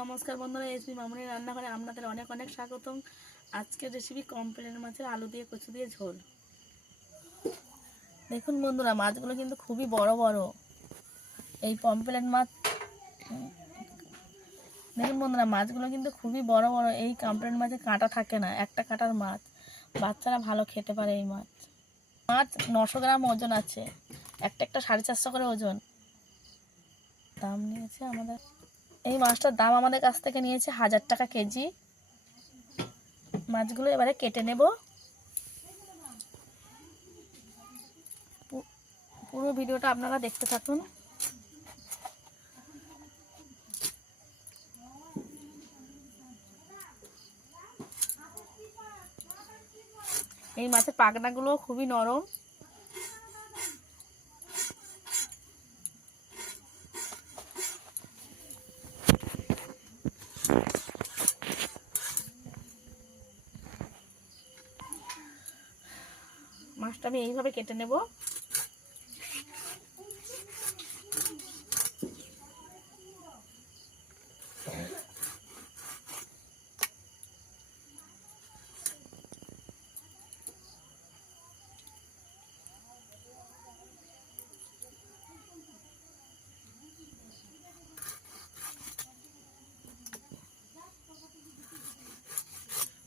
নমস্কার বন্ধুরা, এসবি মামুনি রান্নাঘরে আপনাদের অনেক অনেক স্বাগতম। আজকের রেসিপি কমপ্লেন মাছের আলু দিয়ে কচু দিয়ে ঝোল। দেখুন বন্ধুরা, মাছগুলো কিন্তু খুবই বড় বড়। এই পমপ্লেট মাছ দেখুন বন্ধুরা, মাছগুলো কিন্তু খুবই বড় বড়। এই কমপ্লেট মাছে কাঁটা থাকে না, একটা কাঁটার মাছ। বাচ্চারা ভালো খেতে পারে এই মাছ। 900 গ্রাম ওজন আছে, একটা 450 করে ওজন। দাম নিয়েছে আমাদের, এই মাছটার দাম আমাদের কাছ থেকে নিয়েছে 1000 টাকা কেজি। মাছগুলো এবারে কেটে নেব। পুরো ভিডিওটা আপনারা দেখতে থাকুন। এই মাছের পাখনাগুলো খুবই নরম। মাছটা আমি এইভাবে কেটে নেব।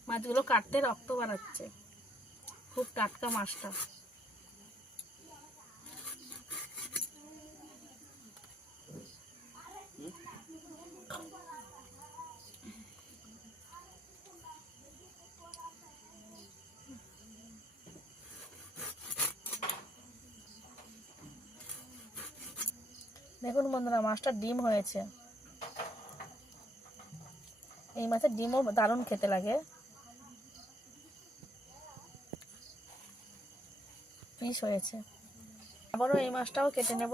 মাছগুলো কাটতে রক্ত বাড়াচ্ছে, খুব টাটকা মাছটা। দেখুন বন্ধুরা, মাছটা ডিম হয়েছে। এই মাছের ডিমও দারুণ খেতে লাগে। পিস হয়েছে। আবারও এই মাছটাও কেটে নেব।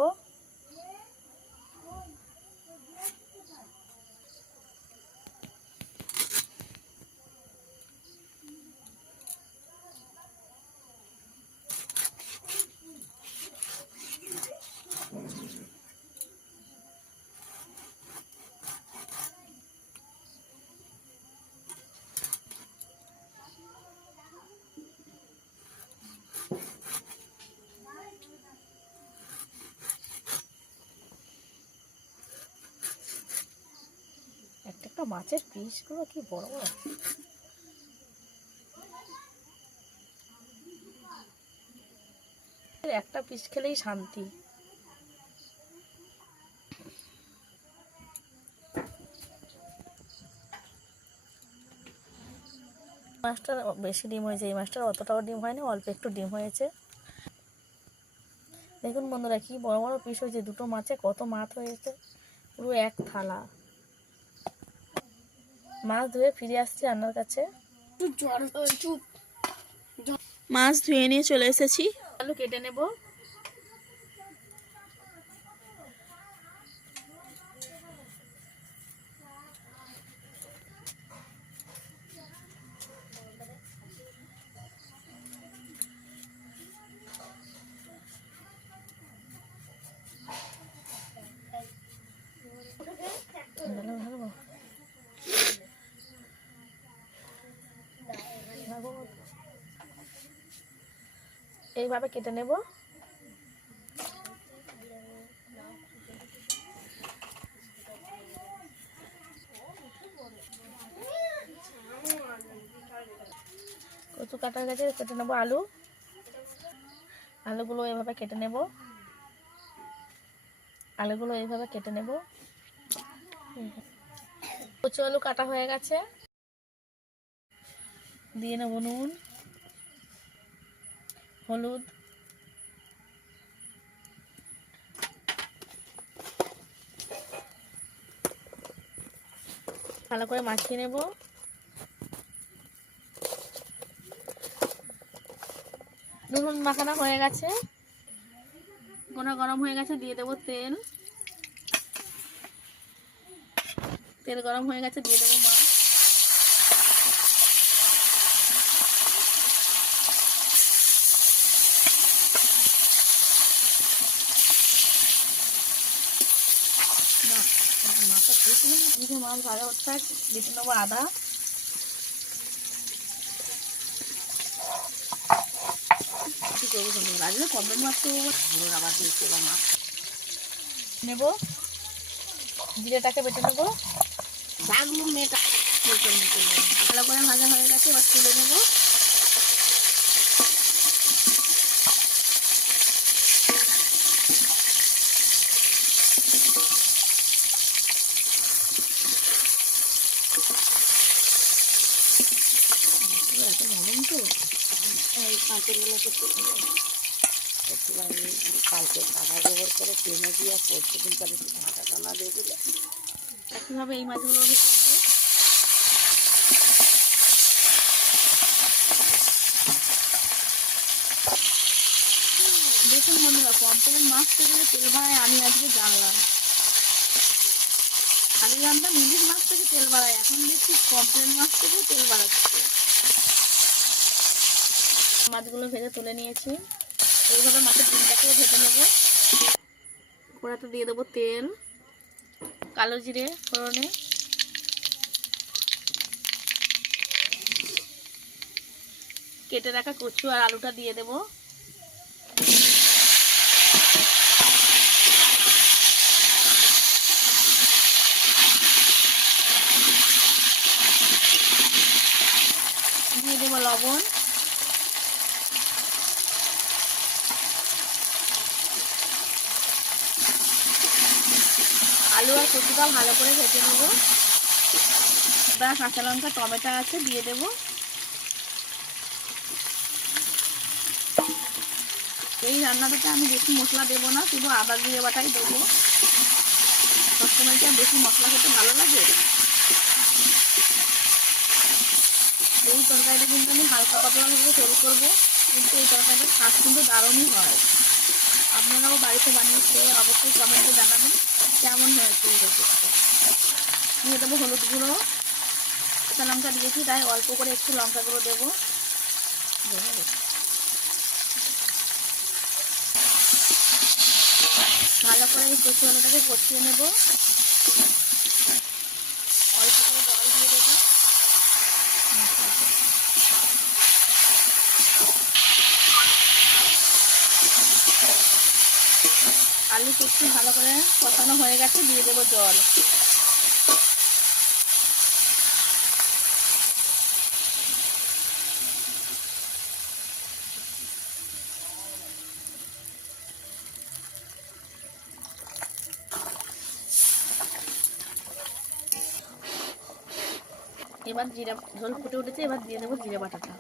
একটা মাছের পিসগুলো কি বড় বড়। একটা পিস খেলেই শান্তি। মাছটার বেশি ডিম হয়েছে, এই মাছটার অতটাও ডিম হয়নি, অল্প একটু ডিম হয়েছে। দেখুন বন্ধুরা, কি বড় বড় পিস হয়েছে। দুটো মাছে কত মাছ হয়েছে, পুরো এক থালা। মাছ ধুয়ে ফিরে আসছি রান্নার কাছে। মাছ ধুয়ে নিয়ে চলে এসেছি। আলু কেটে নেব। এইভাবে কেটে নেব। কচু কাটা গেছে, কেটে নেব আলু। আলুগুলো এইভাবে কেটে নেব। আলুগুলো এইভাবে কেটে নেব। কচু আলু কাটা হয়ে গেছে। দিয়ে নেব নুন, হলুদ, ভালো করে মাখিয়ে নেব। নুন মাখানো হয়ে গেছে, গোনা গরম হয়ে গেছে। দিয়ে দেবো তেল। তেল গরম হয়ে গেছে, দিয়ে দেবো মাছ। মাছটা এদিকে মাছ ভাজা হচ্ছে, বেটে নেবো আদা, রাজলে কমপ্লেন মাছ আবার দিয়েছে মাছ নেবো, জিরেটাকে বেটে নেবো, দাগলো মেয়েটা ভালো করে ভাজা হয়ে গেছে, এবার তুলে নেবো। এত নরম তো এই কাঁচেরগুলো কালকে কাদা গোবর করে টেনে দিয়ে পরশু দিন পরে একটু ঢাকা টানা দিয়ে দিলে একইভাবে এই মাছগুলো ভেজে নেবো। দেখুন বন্ধুরা, কমপ্লেন মাছ থেকে তেল বাড়ায় আমি আজকে জানলাম। আগে জানতাম ইলিশ মাছ থেকে তেল বাড়ায়, এখন দেখছি কমপ্লেন মাছ থেকে তেল বাড়াচ্ছে। মাছগুলো ভেজে তুলে নিয়েছি, এইভাবে মাছের ডিমটাকেও ভেজে নেবো। কড়াতে দিয়ে দেবো তেল, কালো জিরে ফোড়নে, কেটে রাখা কচু আর আলুটা দিয়ে দেবো। দিয়ে দেবো লবণ, আলু আর কচুটা ভালো করে ভেজে নেবো। এবার কাঁচা লঙ্কা টমেটো আছে দিয়ে দেবো। এই রান্নাটাতে আমি বেশি মশলা দেবো না, শুধু আদা জিরে বাটাই দেবো। সবসময় কি বেশি মশলা খেতে ভালো লাগে? এই তরকারিটা কিন্তু আমি হালকা পাতলাভাবে তৈরি করবো, কিন্তু এই তরকারিটার স্বাদ কিন্তু দারুণই হয়। আপনারাও বাড়িতে বানিয়ে খেয়ে অবশ্যই কমেন্টে জানাবেন কেমন হয়েছে এই রেসিপিটা। দিয়ে দেবো হলুদ গুঁড়ো, কাঁচা লঙ্কা দিয়েছি তাই অল্প করে একটু লঙ্কা গুঁড়ো দেবো। ভালো করে এই কচু আলুটাকে কষিয়ে নেব, অল্প করে জল দিয়ে দেবো। আলু কচু ভালো করে কষানো হয়ে গেছে, দিয়ে দেবো জল। এবার জিরা ঝোল ফুটে উঠেছে, এবার দিয়ে দেবো জিরে বাটাটা।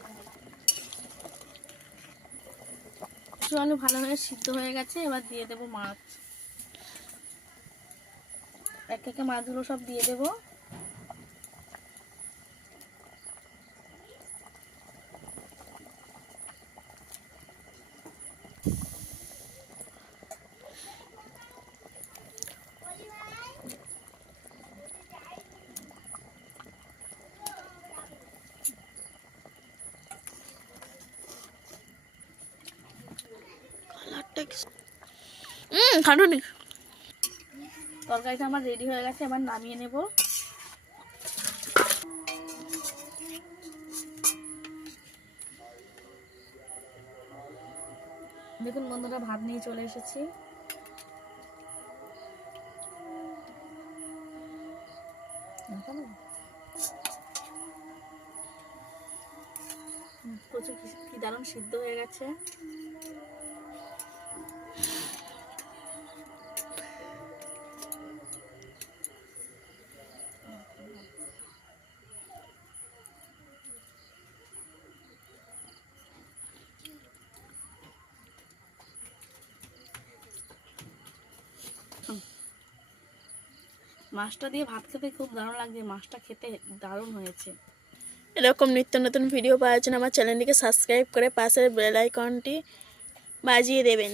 কচু আলু ভালোভাবে সিদ্ধ হয়ে গেছে, এবার দিয়ে দেবো মাছ। এক একে মাছগুলো সব দিয়ে দেবো। খাটুনি তরকারিটা আমার রেডি হয়ে গেছে, এবার নামিয়ে নেব। দেখুন বন্ধুরা, ভাত নিয়ে চলে এসেছি। কচু কি দারুণ সিদ্ধ হয়ে গেছে। মাছটা দিয়ে ভাত খেতে খুব দারুণ লাগছে, মাছটা খেতে দারুণ হয়েছে। এরকম নিত্য নতুন ভিডিও পাওয়ার জন্য আমার চ্যানেলটিকে সাবস্ক্রাইব করে পাশের বেল আইকনটি বাজিয়ে দেবেন।